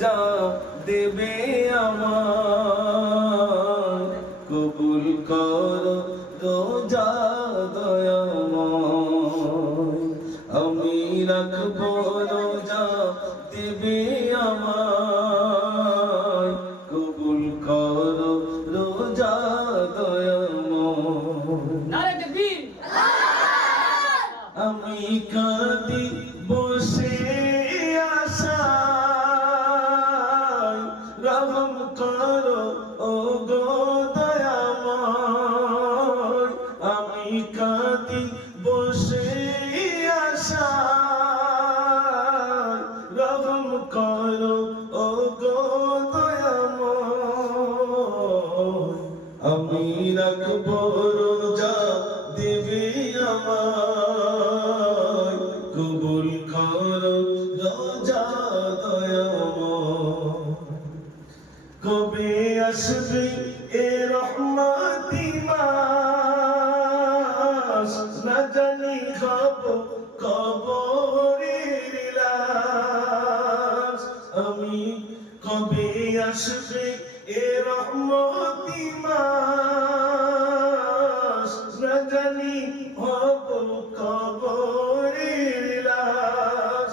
রোজা দেবে আমার, কবুল করো রোজা দয়াময়। আমি রাখবো রোজা দেবে আমার, কবুল করো রোজা দয়াময়। আমি কাঁদি বসে আশায়, রহম করো ও গো দয়াময়। আমি কাঁদি বসে আশায়, রহম করো ও গো দয়াময়। আমি রাখবো রোজা দেবে আমায়, কবুল করো রোজা দয়াময়। কবে আসবে এ রহমতি মাস, না জানি খাব কবরের লাশ। আমি কবে আসবে এ রহমতি মাস, না জানি হব কবরের লাশ।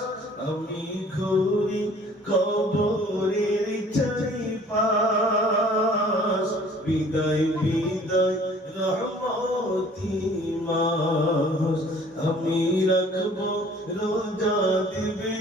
আমি ঘুরি কবরের চারিপাশ, বিদায় বিদায় রহমতি মাস। আমি রাখবো রোজা দেবে